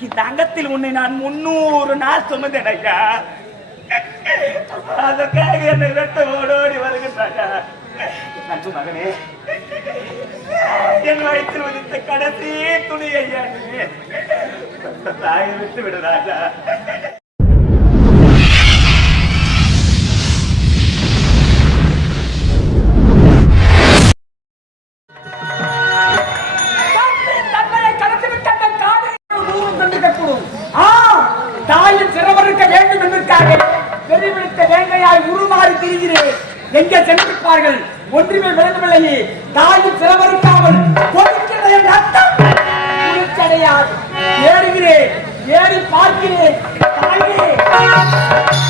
இந்த அங்கத்தில் உன்னை நான் முன்னூறு நாள் சுமந்தேன் ஐயா. அதற்காக என்னை வெட்ட ஓடோடி வருகின்றாங்க நன்று மகனே. என் வயிற்றில் உதித்த கடைசி துணி ஐயா நீ. தாயை விட்டு விடுறாங்க வேண்டும் என்பதற்காக வேங்கையாய் உருமாறி திரிகிறேன். எங்கே சென்றிருப்பார்கள்? ஒன்றுமே விளங்கவில்லையே. தாயும் சிலவருக்காமல் ஏறுகிறேன். ஏறி பார்க்கிறேன். தாயே.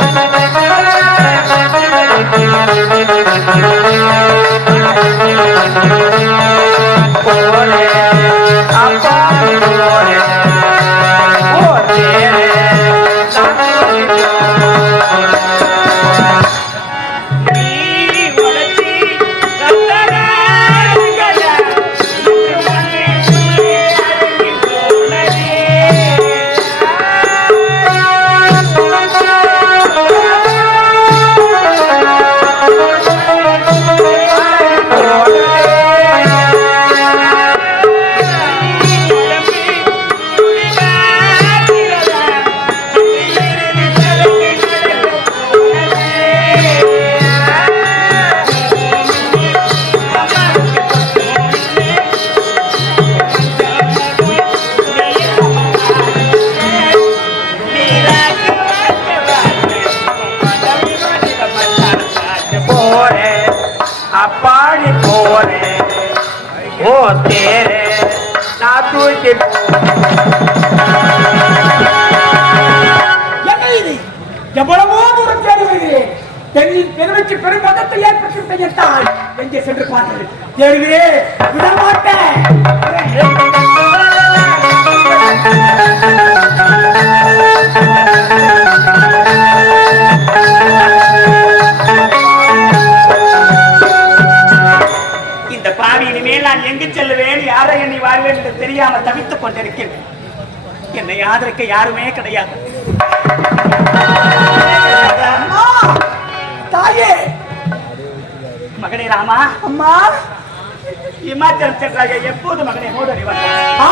தாய் சென்று பார்த்தது தேடுகிறேன் விடமாட்டேன் இந்த பாவி இனிமேல் நான் எங்கு செல்லுவேன்? யாரை என்னை வாழ்வேன் என்று தெரியாமல் தவித்துக் கொண்டிருக்கிறேன். என்னை ஆதரிக்க யாருமே கிடையாது. தாயே மகனே ராமா. அம்மா. இமாச்சலம் சென்றாக எப்போது மகனை ஆ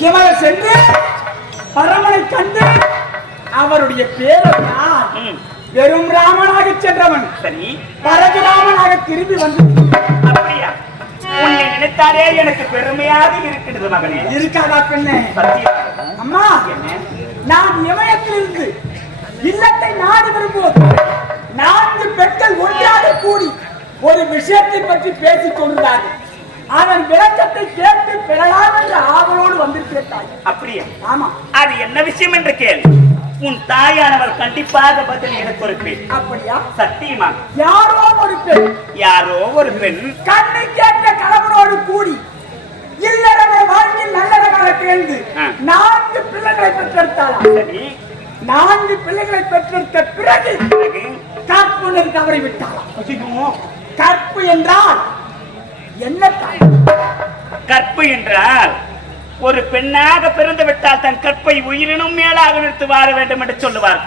இவரை சென்று பரமனை கண்டு அவருடைய பேரை நான் ம், வெறும் ராமனாக சென்றவன். சரி. பரசுராமனாக திரும்பி வந்து அப்படியா? உன்னை நினைத்தாலே எனக்கு பெருமையாக இருக்கிறது மகனே. இருக்காதா பெண்ணே? அம்மா என்ன? நான் இமயத்திலிருந்து இல்லத்தை நாடு வரும்போது நான்கு பெண்கள் ஒன்றாக கூடி ஒரு விஷயத்தை பற்றி பேசிக் கொண்டிருந்தார்கள். அதன் விளக்கத்தை கேட்டு பெறலாம் என்ற ஆவலோடு வந்திருக்கிறேன் தாய் அப்படியா? ஆமா. அது என்ன விஷயம் என்று கேள் உன் தாயானவர் கண்டிப்பாக பதில் எனக்கு ஒரு பெண் அப்படியா? சத்தியமா? யாரோ ஒரு பெண் யாரோ ஒரு பெண் கண்ணை கேட்ட கணவனோடு கூடி இல்லறவை வாழ்க்கை நல்லறமாக ஆ. நான்கு பிள்ளைகளை பெற்றெடுத்தாளாம். சரி. நான்கு பிள்ளைகளை பெற்றெடுத்த பிறகு கற்புடன் தவறி விட்டாளாம் ஐயோ, கற்பு என்றால் என்ன கற்பு? என்றால் ஒரு பெண்ணாக பிறந்து விட்டால் தன் கற்பை உயிரினும் மேலாக நிறுத்து வாழ வேண்டும் என்று சொல்லுவார்.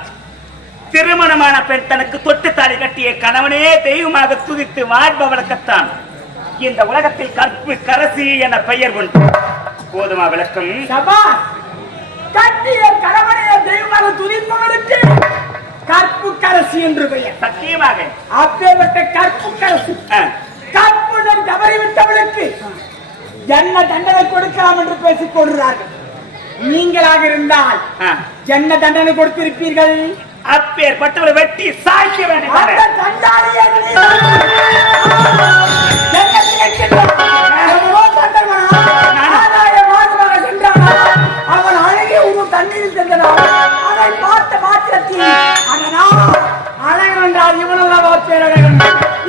திருமணமான பெண் தனக்கு தொட்டு தாலி கட்டிய கணவனே தெய்வமாக துதித்து வாழ்பவளுக்குத்தான் இந்த உலகத்தில் கற்பு கரசி என பெயர் உண்டு. போதுமா விளக்கம்? கட்டிய கணவனைய தெய்வமாக துதிப்பவனுக்கு கற்பு கரசி என்று பெயர். சத்தியமாக. அப்பேற்பட்ட கற்பு கரசி கற்புடன் தவறிவிட்டவளுக்கு என்ன தண்டனை கொடுக்கலாம் என்று பேசிக் கொள்கிறார்கள். நீங்களாக இருந்தால். என்ன தண்டனை கொடுத்திருப்பீர்கள். அப்பேற்பட்டவரை வெட்டி சாய்க்க வேண்டும் அதை பார்த்த மாத்திரத்தில் அடடா, அழகன் என்றால் இவனல்லவா பேரழகன்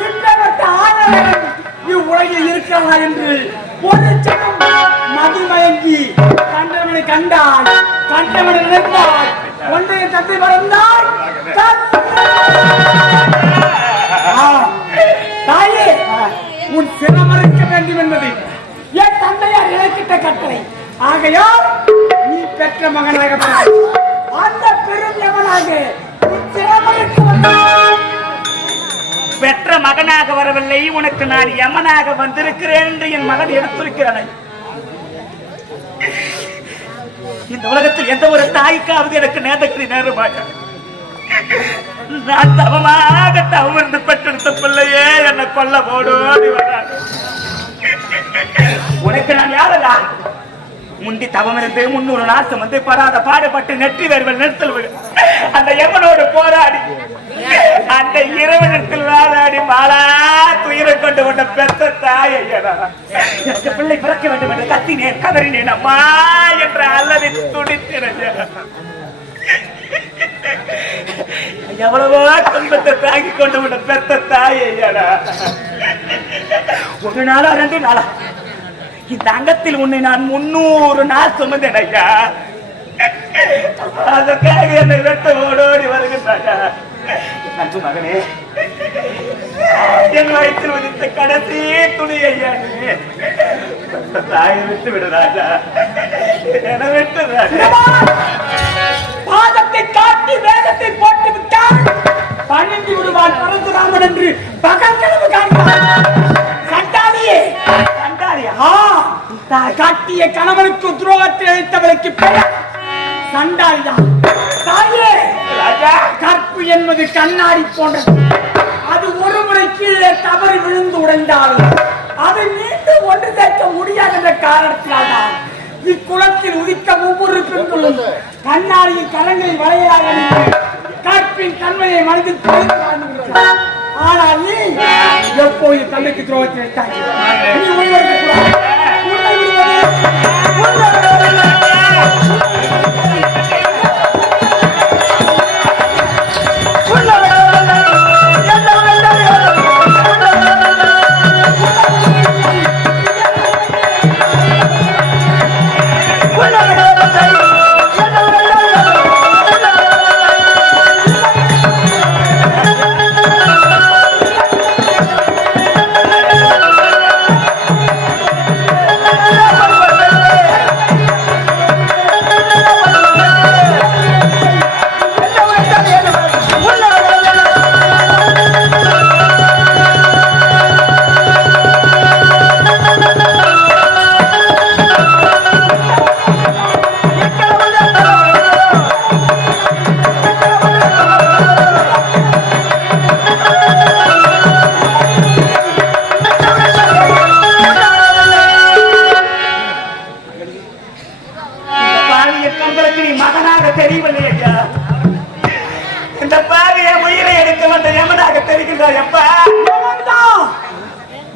இப்பேற்பட்ட ஆணழகன் இவ்வுலகில் இருக்கிறதா என்று ஒரு சனம் மதிமயங்கி கண்டவனை கண்டான் கண்டவனை நினைத்தாய் ஒன்றைய தந்தை மறந்தாய் ஆம். தாயே உன் சிரமறுக்க வேண்டும் என்பது என் தந்தையார் இழைக்கிட்ட கட்டளை ஆகையால் நீ பெற்ற மகனாக அந்த பெரும் பெற்ற மகனாக வரவில்லை. உனக்கு நான் யமனாக வந்திருக்கிறேன் என்று என் மகன் எடுத்திருக்கிறான். இந்த உலகத்தில் எந்த ஒரு தாய்க்காவது எனக்கு நேதக்கடி நேரமாக? நான் தவமாக தவம் பெற்றெடுத்த பிள்ளையே என்னை கொல்ல போடோடி உனக்கு நான் யாரடா? முந்தி தவம் இருந்து முன்னூறு நாள் சுமந்து படாத பாடுபட்டு நெற்றி வேறுவல் நிறுத்தல் விடு. அந்த எவனோடு போராடி அந்த இரவு நிறுத்தல் வாதாடி மாலா துயிரை கொண்டு கொண்ட பெத்த தாய் எனக்கு பிள்ளை பிறக்க வேண்டும் என்று கத்தினேன் கதறினேன். அம்மா என்ற அல்லது துடித்தேன் எவ்வளவோ துன்பத்தை தாங்கி கொண்டு கொண்ட பெத்த தாய் ஒரு நாளா ரெண்டு நாளா. இந்த அங்கத்தில் உன்னை நான் முன்னூறு நாள் சுமந்தேன் ஐயா. அதற்காக என்னை வெட்ட ஓடோடி வருகின்றாயா. நன்று மகனே என் வயிற்றில் உதித்த கடைசி துணி ஐயா நீ. தாயை விட்டு விடு ராஜா. என விட்டு ராஜா. பாதத்தை காட்டி வேகத்தை போட்டு விட்டான் பணிந்து விடுவான் பரந்துராமன் என்று பகல் கனவு காண்கிறான் தான் காட்டிய கணவனுக்கு துரோகத்தை அளித்தவளுக்கு பெயர் சண்டாளிதான் தாயே கற்பு என்பது கண்ணாடி போன்றது. அது ஒரு முறை கீழே தவறி விழுந்து உடைந்தாலும் அதை மீண்டும் ஒன்று சேர்க்க முடியாத என்ற காரணத்தினால்தான் இக்குளத்தில் உதித்த ஒவ்வொரு பெண்களும் கண்ணாடியின் கரங்களில் வளையலாக கற்பின் தன்மையை மனதில். ஆனால் நீ எப்போது தந்தைக்கு துரோகத்தை வைத்தாய் நீ உயிருக்கு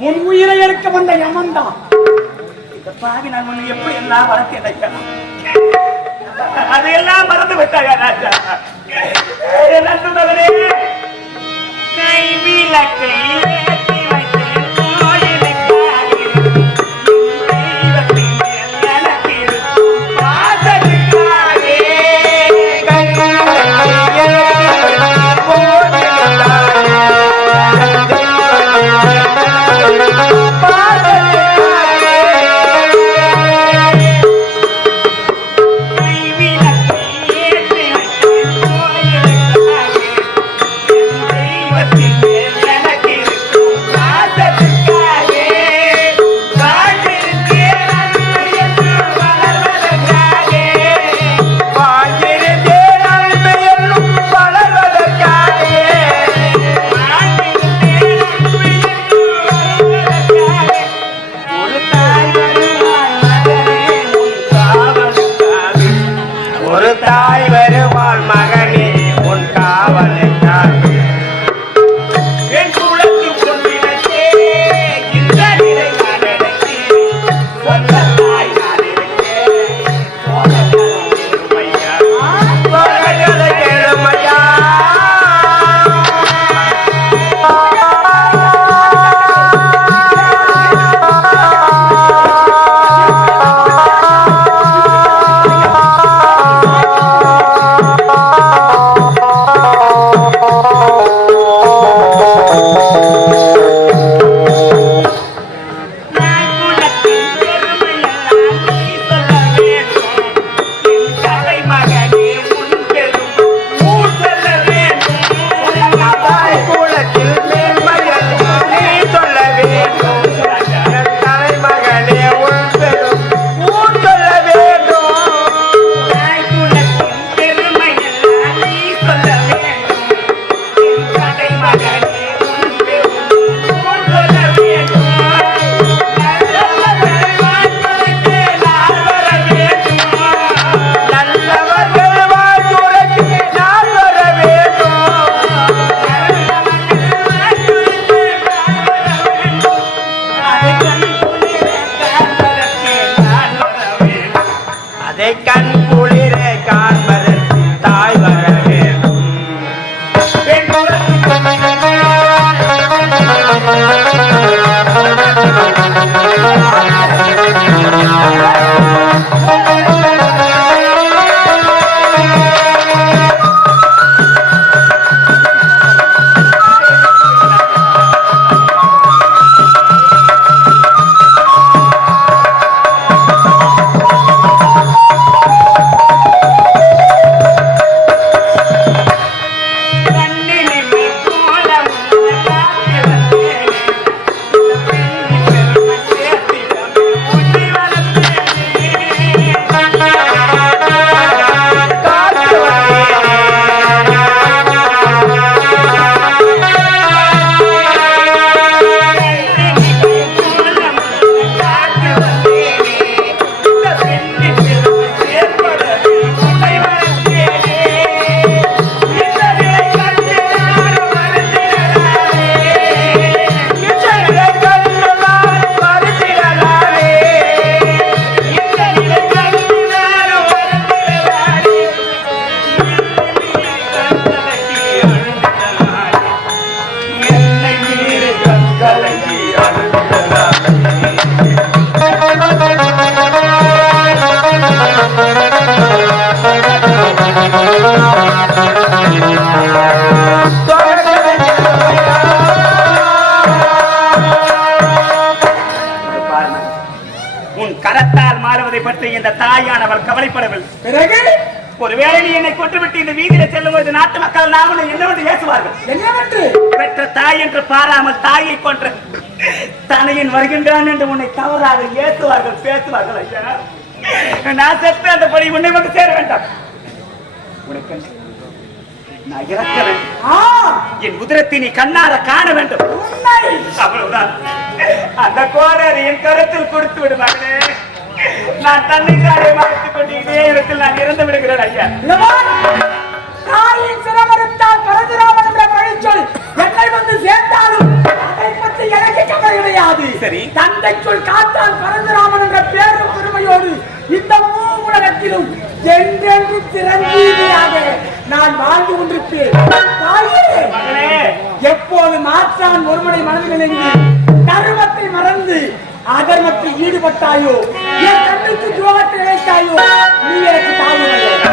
உன் உயிரை எடுக்க வந்த யமன் தான் பாவி நான் உன்னை எப்படி எல்லாம் வளர்த்து அதையெல்லாம் மறந்து விட்டாயா ராஜா? என் மகனே கை விளக்கை மக்கள் நாமளும் என்னவென்று ஏசுவார்கள் என்னவென்று? பெற்ற தாய் என்று பாராமல் தாயை கொன்ற தனையன் வருகின்றான் என்று உன்னை தவறாக ஏசுவார்கள் பேசுவார்கள் ஐயா. நான் செத்த அந்த படி உன்னை வந்து சேர வேண்டாம். உனக்கு? நான் இறக்க வேண்டும். ஆ. என் உதிரத்தை நீ கண்ணார காண வேண்டும். அவ்வளவுதான். அந்த கோரர் என் கருத்தில் கொடுத்து விடு மகனே நான் தன்னை தானே மறைத்துக் கொண்டு இடத்தில் நான் இறந்து விடுகிறேன் ஐயா. சரி. தந்தைக்குள் காத்தால் பரசுராமன் என்ற பேரும் பெருமையோடு இந்த மூ உலகத்திலும் என்றென்று சிரஞ்சீவியாக நான் வாழ்ந்து கொண்டிருப்பேன். எப்போது மாற்றான் ஒருவனை மனதில் தர்மத்தை மறந்து அதர்மத்தில் ஈடுபட்டாயோ? என் கண்ணுக்கு துரோகத்தை இழைத்தாயோ? நீ எனக்கு தாயுமல்ல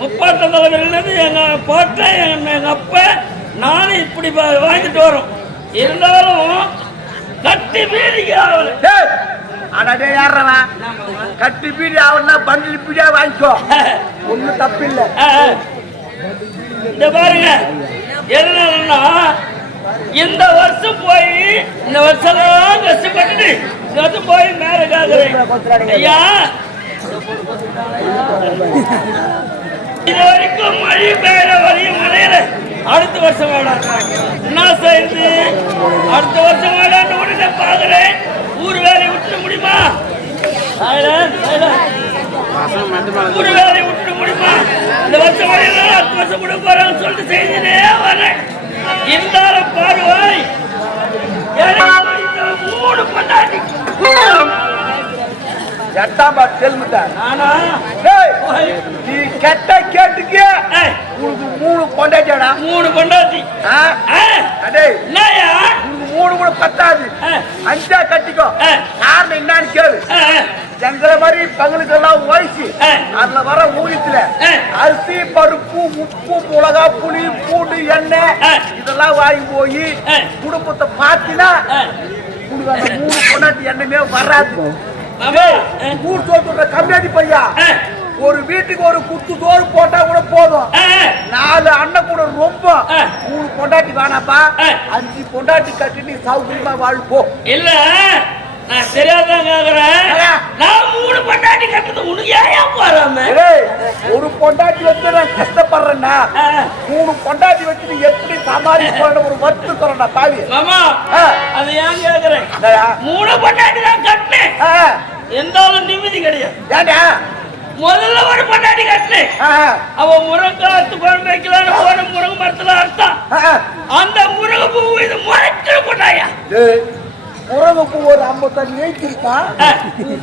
முப்பாட்ட தலைமுறையிலிருந்து எங்க பாட்டன் எங்க எங்க அப்பா நானும் இப்படி வா- வாழ்ந்துட்டு வரோம். இருந்தாலும் கட்டி மீறிக்க ஆகல. டேய், அட டேய் யார்றவன்? கட்டி பீடி ஆகுனா பண்டில் பீடியா வாங்கிக்கோ. ஒண்ணும் தப்பு இல்ல. இந்த பாருங்க. எதனாலன்னா இந்த வருஷம் போய் இந்த வருஷம் வருஷம் போய் மேல கேக்குறேன். ஐயா இது வரைக்கும் மழை பெய்யற வரையும் மழையில அடுத்த வருஷம் என்ன சேர்ந்து அடுத்த வருஷம் வேடான்னு உடனே பாக்குறேன் ஊர் வேலையை விட்டு முடியுமா? ஒரு வேலை விட்டு முடியுமா? இந்த வருஷம் அடுத்த வருஷம் கூட போறான்னு சொல்லிட்டு செய்தே வரேன். எட்டாம் பாட்டு தெலுங்குதா நானா நீ கெட்ட கேட்டுக்கு உனக்கு மூணு கொண்டாட்டியாடா மூணு? ஆ, அடே என்னய்யா? உனக்கு மூணு கூட பத்தாது அஞ்சா கட்டிக்கோ. காரணம் என்னன்னு கேளு எங்களை மாதிரி பங்களுக்கு எல்லாம் வயசு. அதுல வர ஊழியத்துல. அரிசி பருப்பு உப்பு மிளகா புளி பூண்டு எண்ணெய். இதெல்லாம் வாங்கி போய். குடும்பத்தை பார்த்தினா. உனக்கு அந்த மூணு பொண்டாட்டி எண்ணமே வராது ஊர் சோத்துற கம்மியாடி பையா? ஒரு வீட்டுக்கு ஒரு குத்து சோறு போட்டா கூட போதும். நாலு அண்ணன் கூட ரொம்ப. மூணு பொண்டாட்டி வேணாப்பா. அஞ்சு பொண்டாட்டி கட்டி நீ சௌகரியமா வாழ் போ. இல்ல. நான் தெரியாதான் கேக்குறேன். நான் மூணு பொண்டாட்டி கட்டுறது உனக்கு ஏன் போறாம ஒரு பொண்டாட்டி வச்சு நான் கஷ்டப்படுறேன்னா. மூணு பொண்டாட்டி வச்சு நீ எப்படி சமாளிக்கணும் ஒரு வருத்தம் சொல்றா பாவி மாமா ஆ. அது ஏன் கேக்குறேன்? மூணு பொண்டாட்டி தான் கட்டினேன் எந்தாலும் நிம்மதி கிடையாது ஏன்டா? முதல்ல ஒரு பொண்டாட்டி கட்டினேன் ஆ, அவன் முருங்காத்து குழம்பு வைக்கலான்னு போன முருங்கை மரத்துல அர்த்தம். அந்த முருங்கை பூ இது முளைக்கிற போட்டாயா முருங்கைப்பூ ஒரு ஐம்பத்தஞ்சு ஏற்றிருக்கா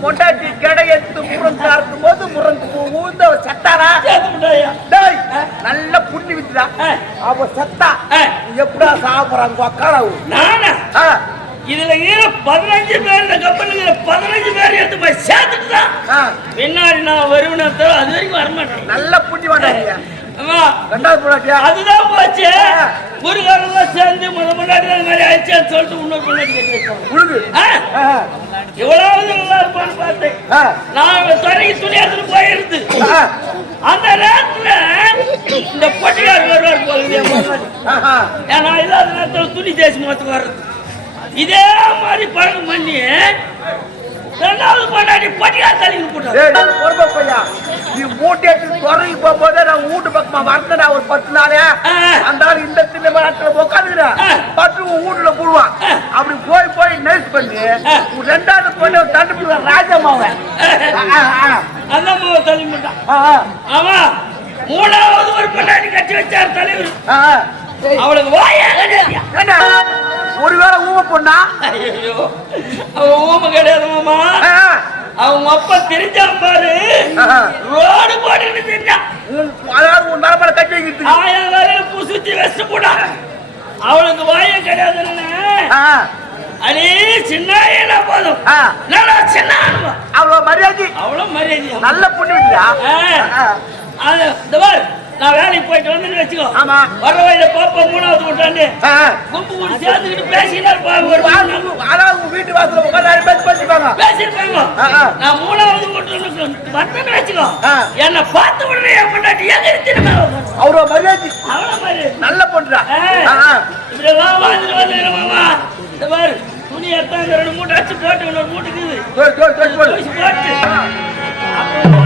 பொண்டாட்டி கடை எடுத்து முருங்கை அறுக்கும் போது முருங்கை ஊந்து அவ செத்தாரா நல்ல புண்ணி வித்துடா. அவ செத்தா. எப்படா சாப்பிடுறாங்க அக்காடாவு நானா? இதுல ஈர பதினஞ்சு பேர் இந்த கப்பலுக்கு பதினஞ்சு பேர் எடுத்து போய் சேர்த்துட்டு தான் பின்னாடி நான் வருவேன் அது வரைக்கும் வரமாட்டேன். நல்ல புண்ணி வாடாங்க ஆமா ரெண்டாவது பொண்டாட்டியா? அதுதான் போச்சு. முருகாரெல்லாம் சேர்ந்து முத முன்னாடி அது மாதிரி ஆயிடுச்சுன்னு சொல்லிட்டு இன்னொரு முன்னாடி கட்டி வச்சாங்க இவ்வளவு நல்லா இருப்பான்னு பார்த்தேன். நான் துறைக்கு துணி எடுத்துட்டு போயிருந்து அந்த நேரத்துல இந்த பொட்டியார் வருவார் போகுது. ஏன்னா இல்லாத நேரத்துல துணி தேய்ச்சி மொத்தம் வர்றது. இதே மாதிரி பழக்கம் பண்ணி ரெண்டாவது பொண்டாட்டி பொட்டியார் தலைக்கு போட்டார் டேய், பொறுமை பையா. நீ மூட்டை எடுத்து துறைக்கு போகும்போதே நான் வீட்டு பக்கமா வந்தேன்டா ஒரு பத்து நாளே. அந்த ஆளு இந்த சின்ன மரத்துல உட்காந்துக்கிறேன். பட்டு உன் வீட்டுல புழுவான். ஆ. அப்படி போய் போய் நைஸ் பண்ணி ரெண்டாவது பொண்ணு தண்டுபிடிக்கிற ராஜமாவன். அந்த அம்மாவை தள்ளி போட்டான் ஆமா மூணாவது ஒரு பொண்டாட்டி கட்டி வச்சார் தலைவர். அவளுக்கு வாயா ஒருவேளை ஊம பொண்ணா? ஐயோ அவன் ஊமை கிடையாது மாமா. அவங்க அப்பா தெரிஞ்சான் பாரு. ரோடு போட்டுன்னு தெரிஞ்சான் அதாவது உன் நரம்பல கட்டி வைக்கிறது. ஆயிரம் வேலையில புசுத்தி வச்சு போடா. அவளுக்கு வாயம் கிடையாதுன்னு. அடே சின்ன போதும். நல்லா சின்ன. அவ்வளவு மரியாதை. அவ்வளவு மரியாதை நல்ல பொண்ணு ஆ. அது இந்த நான் வேலைக்கு போயிட்டு வந்து வச்சுக்கோ ஆமா. வர வழியில பாப்பா மூணாவது ஆ. கும்பு கூட சேர்த்துக்கிட்டு பேசினா ஒரு அதாவது வீட்டு வாசல்ல உட்கார்ந்து ரெண்டு பேரும் பேசிப்பாங்க பேசிருப்பாங்க. நான் மூணாவது கொண்டு வந்தேன்னு வச்சுக்கோ. என்னை பார்த்த உடனே என் பொண்டாட்டி எங்க திரும்ப அவ்வளவு மரியாதை அவ்வளவு மாதிரி நல்ல. ஆ, ஆ. இப்படியெல்லாம் வாழ்ந்துட்டு வந்துடுறேன் மாமா இந்த பாரு துணி எடுத்தாங்க ரெண்டு மூட்டை அடிச்சு போட்டு இன்னொரு மூட்டுக்கு. தூசி போட்டு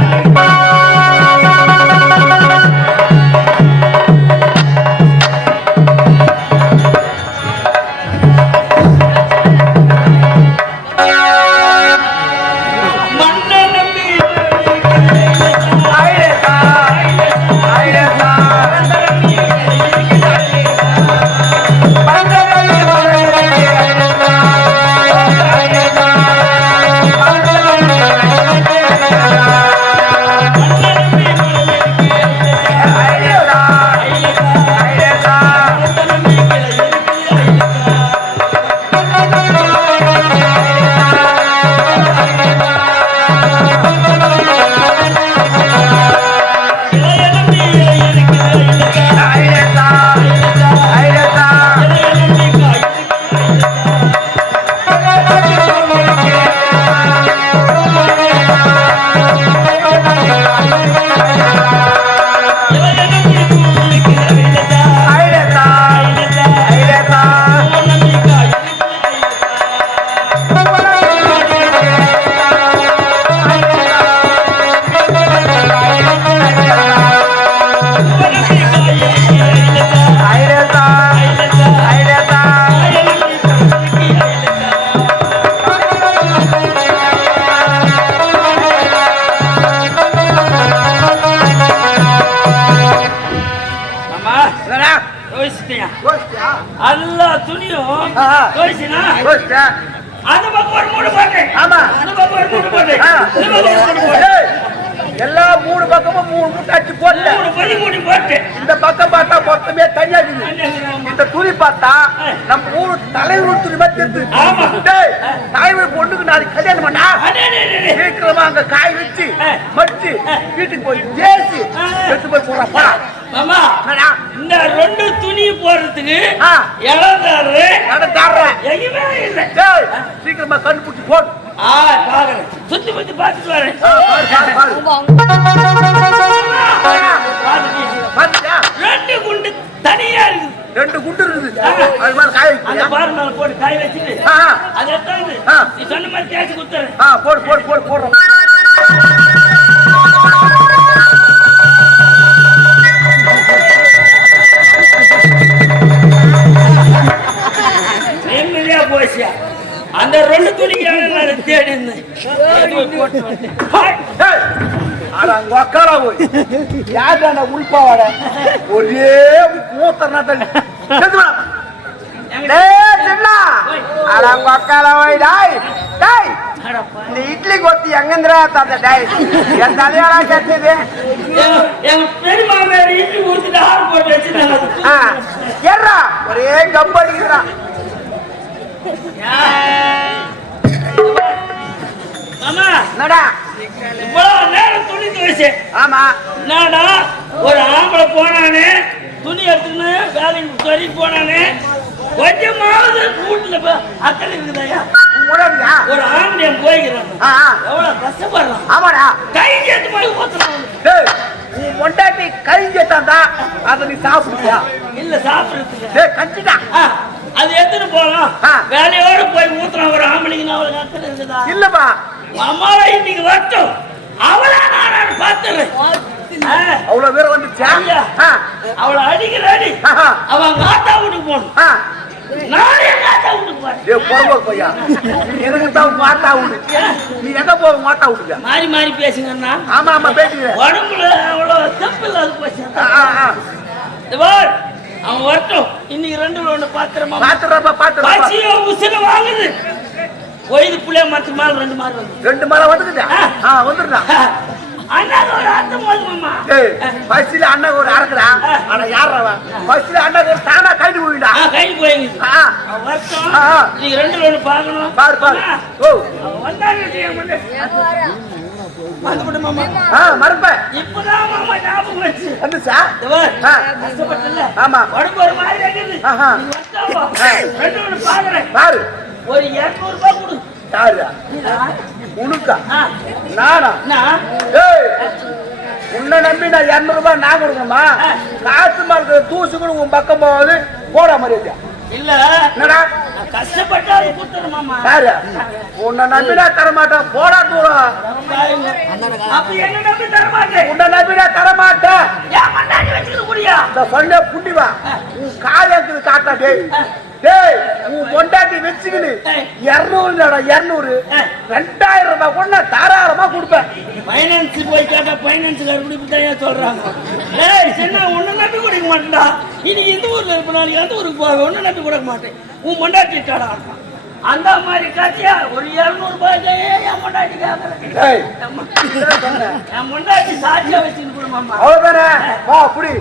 அந்த பக்கம் ஒரு மூணு போட்டேன் ஆமா. அந்த பக்கம் ஒரு மூணு போட்டேன் ஆ. இந்த பக்கம் ஒரு மூணு போட்டேன் ஏய், எல்லா மூணு பக்கமும் மூணு மூட்டை அடிச்சு மூணு போட்டேன் இந்த பக்கம் பார்த்தா மொத்தமே தனியா இருக்குது இந்த துணி பார்த்தா நம்ம ஊரு தலைவர் துணி மாதிரி. டேய், தலைவர் பொண்ணுக்கு நாளைக்கு கல்யாணம் பண்ணா. சீக்கிரமா அங்க காய் வச்சு. மடிச்சு வீட்டுக்கு போய் ஆ. எடுத்து போய் போறப்பா மாமா இந்த ரெண்டு துணி போடுறதுக்கு ஆ. இளந்தாரு நடந்தாடுறேன் எங்கேயுமே இல்லை. டேய் சீக்கிரமா கண்டுபிடிச்சு போடு. ஆ பாக்குறேன் சுத்தி சுத்தி பார்த்துட்டு வரேன்? ரெண்டு குண்டு தனியா இருக்குது. ரெண்டு குண்டு இருக்குது. அது மாதிரி காய்? பாரு மேல போட்டு காய் வச்சுட்டு. அதை எடுத்தாந்து ஆ. நீ சொன்ன மாதிரி தேய்ச்சி குத்துறேன் ஆ, போடு போடு போடு போடுறோம். வா. டேய் சின்னா அட அங்க உக்காரா போய் டாய் டாய். அடப்பா. இந்த இட்லி கொத்தி எங்கந்திரா தாத்த டாய். என் தலையாடா கெட்டது. மேல இட்லி ஊத்திட்டு ஆறு போட்டு ஆ, ஏறா ஒரே கம்பு அடிக்கிறான் மாமா என்னடா இவ்வளவு நேரம் துணி துவைச்சேன் ஆமா. என்னடா? ஒரு ஆம்பளை போனானே துணி எடுத்துன்னு வேலைக்கு சொல்லி போனானே கொஞ்சமாவது வீட்டுல அக்கறை இருக்குதாயா? ஒரு ஆம்பளை ஆ, எவ்வளவு கஷ்டப்படுறான்? ஆமாடா. கை சேர்த்து போய் ஊத்துறான் டேய் உன் பொண்டாட்டி கழிஞ்சேட்டாண்டா அதை நீ சாப்பிடுவியா? இல்ல சாப்பிடுறதுக்கு ஆ, அது எடுத்துட்டு போலாம். ஆ. வேலையோட போய் ஊத்துறான். ஒரு ஆம்பளைக்கு நான் அவளுக்கு அக்கறை இருக்குதா? இல்லப்பா. அம்மாவை இன்னைக்கு வரட்டும். அவளா நான் பார்த்துறேன் அவ்வளவு பேர் வந்துச்சா அவளை அடிக்கிற அடி. ஆஹா. அவன் ஆத்தா வீட்டுக்கு போகணும். நீ எதுக்கு தான் மாத்தா விடு. நீ எங்க போக மாத்தா விடுங்க மாறி மாறி பேசுங்கன்னா ஆமா ஆமா பேசுகிறேன் உடம்புல அவ்வளவு தப்பு இல்லாத போச்சு. அவன் வரட்டும். இன்னைக்கு ரெண்டு ஒண்ணு பாத்திரமா பாத்துறப்பா பாத்துறப்பா. பசியோ உசுர வாங்குது. ஒய்து புள்ளைய மரத்து மேல ரெண்டு மாதிரி வந்து. ரெண்டு மலை வந்துக்குதா ஆ. வந்துருடா அண்ணாதோட அர்த்தம் போதுமாம்மா டேய் பஸ்ல ஒரு அறக்குறா ஆனா யார் அவன் பஸ்ல அண்ணன் ஒரு தானா கைது போயிடா ஆ வரட்டும். ஆ. நீங்க ரெண்டு ஒண்ணு பார்க்கணும். பாரு பாரு. அண்ணா, ஓ. வந்தாங்க மறப்பேன் இப்பதான் மாமா ஞாபகம் வந்துச்சா. கஷ்டப்பட்டல ஆமா. உடம்பு ஒரு மாதிரி இருக்குது. பாக்குறேன். பாரு. ஒரு இருநூறு ரூபாய் கொடு. யாரு? நீடா. உனக்கா நானா? டேய் உன்னை நம்பி நான் இரநூறு ரூபாய் நான் கொடுக்கணுமா? காசு மரத்துல தூசு கூட உன் பக்கம் போகாது. போட மரியாதையா. இல்ல. என்னடா? உன்னை நம்பி நான் தர மாட்டேன் போடா தூரம் உன்னை நம்பி நான் தர மாட்டேன் ஏன் மண்ணாடி வச்சுக்கிட்டு முடியா இந்த சொன்ன புண்ணிவா உன் இருக்குது காட்டா டேய். டேய் உன் பொண்டாட்டி வச்சுக்கின்னு இருநூறு. இருநூறு ரெண்டாயிரம் ரூபாய் கூட நான் தாராளமா கொடுப்பேன். பைனான்ஸ் போய் கேட்டா பைனான்ஸ்கார குடிப்பு தான் சொல்றாங்க? ஏய் சின்ன உன்னை நம்பி கொடுக்க மாட்டேன்டா. இனி இந்த ஊர்ல இருப்ப நாளைக்கு அந்த ஊருக்கு போவேன்? உன்னை நம்பி கொடுக்க மாட்டேன். உன் பொண்டாட்டி கடா அந்த மாதிரி காட்டியா? ஒரு இருநூறு ரூபாய்க்கு என் பொண்டாட்டி கேட்கறேன் டேய் என். பொண்டாட்டி சாட்சியா வச்சுன்னு கொடுமாமா அவ்வளவுதானே? வா புடி.